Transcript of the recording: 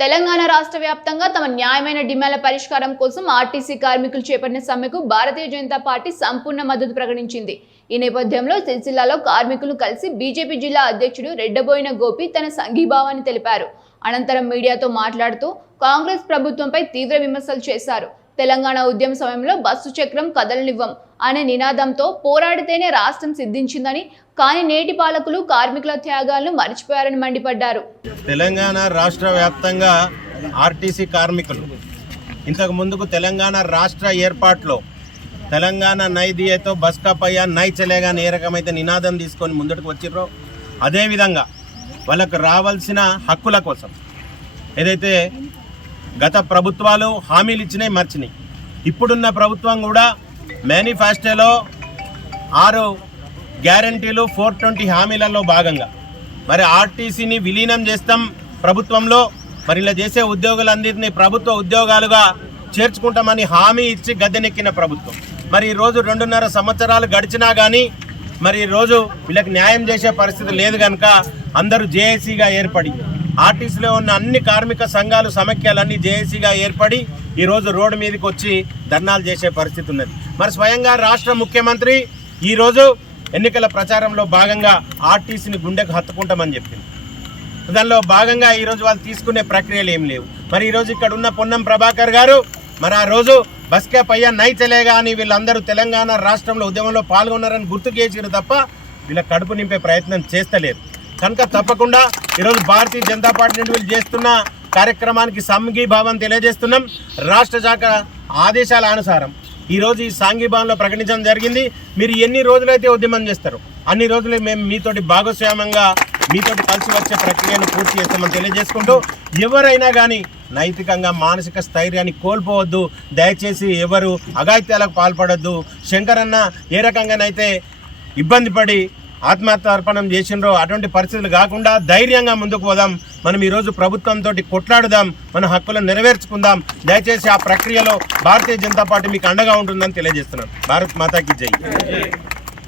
తెలంగాణ రాష్ట్ర వ్యాప్తంగా తమ న్యాయమైన డిమాండ్ల పరిష్కారం కోసం ఆర్టీసీ కార్మికులు చేపట్టిన సమ్మెకు భారతీయ జనతా పార్టీ సంపూర్ణ మద్దతు ప్రకటించింది. ఈ నేపథ్యంలో సిరిసిల్లలో కార్మికులు కలిసి బీజేపీ జిల్లా అధ్యక్షుడు రెడ్డబోయిన గోపి తన సంఘీభావాన్ని తెలిపారు. అనంతరం మీడియాతో మాట్లాడుతూ కాంగ్రెస్ ప్రభుత్వంపై తీవ్ర విమర్శలు చేశారు. తెలంగాణ ఉద్యమ సమయంలో బస్సు చక్రం కదలనివ్వం అనే నినాదంతో పోరాడితేనే రాష్ట్రం సిద్ధించిందని, కానీ నేటి పాలకులు కార్మికుల త్యాగాలను మర్చిపోయారని మండిపడ్డారు. తెలంగాణ రాష్ట్ర వ్యాప్తంగా ఆర్టీసీ కార్మికులు ఇంతకు ముందుకు తెలంగాణ రాష్ట్ర ఏర్పాటులో తెలంగాణ నై దియేతో బస్ కా పయ్యా నై చలేగా ఏ రకమైతే నినాదం తీసుకొని ముందుకు వచ్చిర్రో అదేవిధంగా వాళ్ళకు రావాల్సిన హక్కుల కోసం ఏదైతే గత ప్రభుత్వాలు హామీలు ఇచ్చినాయి మర్చినాయి, ఇప్పుడున్న ప్రభుత్వం కూడా మేనిఫెస్టోలో 6 గ్యారంటీలు 420 హామీలలో భాగంగా మరి ఆర్టీసీని విలీనం చేస్తాం ప్రభుత్వంలో, మరి ఇలా చేసే ఉద్యోగులందరినీ ప్రభుత్వ ఉద్యోగాలుగా చేర్చుకుంటామని హామీ ఇచ్చి గద్దెనెక్కిన ప్రభుత్వం మరి ఈరోజు 2.5 సంవత్సరాలు గడిచినా కానీ మరి ఈరోజు వీళ్ళకి న్యాయం చేసే పరిస్థితి లేదు కనుక అందరూ జేఏసీగా ఏర్పడి ఆర్టీసీలో ఉన్న అన్ని కార్మిక సంఘాలు సమైక్యాలన్నీ జేఏసీగా ఏర్పడి ఈరోజు రోడ్డు మీదకి వచ్చి ధర్నాలు చేసే పరిస్థితి ఉన్నది. మరి స్వయంగా రాష్ట్ర ముఖ్యమంత్రి ఈరోజు ఎన్నికల ప్రచారంలో భాగంగా ఆర్టీసీని గుండెకు హత్తుకుంటామని చెప్పింది. దానిలో భాగంగా ఈరోజు వాళ్ళు తీసుకునే ప్రక్రియలు ఏం లేవు. మరి ఈరోజు ఇక్కడ ఉన్న పొన్నం ప్రభాకర్ గారు మరి ఆ రోజు బస్కే పయ్యా నై చలేగా అని వీళ్ళందరూ తెలంగాణ రాష్ట్రంలో ఉద్యమంలో పాల్గొన్నారని గుర్తు చేసిరు తప్ప వీళ్ళ కడుపు నింపే ప్రయత్నం చేస్తలేరు కనుక తప్పకుండా ఈరోజు భారతీయ జనతా పార్టీ నుండి వీళ్ళు చేస్తున్న కార్యక్రమానికి సంఘీభావం తెలియజేస్తున్నాం. రాష్ట్ర శాఖ ఆదేశాల అనుసారం ఈరోజు ఈ సంఘీభావంలో ప్రకటించడం జరిగింది. మీరు ఎన్ని రోజులైతే ఉద్యమం చేస్తారో అన్ని రోజులు మేము మీతోటి భాగస్వామ్యంగా మీతోటి కలిసి వచ్చే ప్రక్రియను పూర్తి చేస్తామని తెలియజేసుకుంటూ ఎవరైనా కానీ నైతికంగా మానసిక స్థైర్యాన్ని కోల్పోవద్దు, దయచేసి ఎవరు అఘాయిత్యాలకు పాల్పడొద్దు. శంకరన్న ఏ రకంగానైతే ఇబ్బంది పడి ఆత్మహత్యార్పణం చేసినరో అటువంటి పరిస్థితులు కాకుండా ధైర్యంగా ముందుకు పోదాం. మనం ఈరోజు ప్రభుత్వంతో కొట్లాడుదాం, మన హక్కులను నెరవేర్చుకుందాం. దయచేసి ఆ ప్రక్రియలో భారతీయ జనతా పార్టీ మీకు అండగా ఉంటుందని తెలియజేస్తున్నాను. భారత్ మాతాకి జై.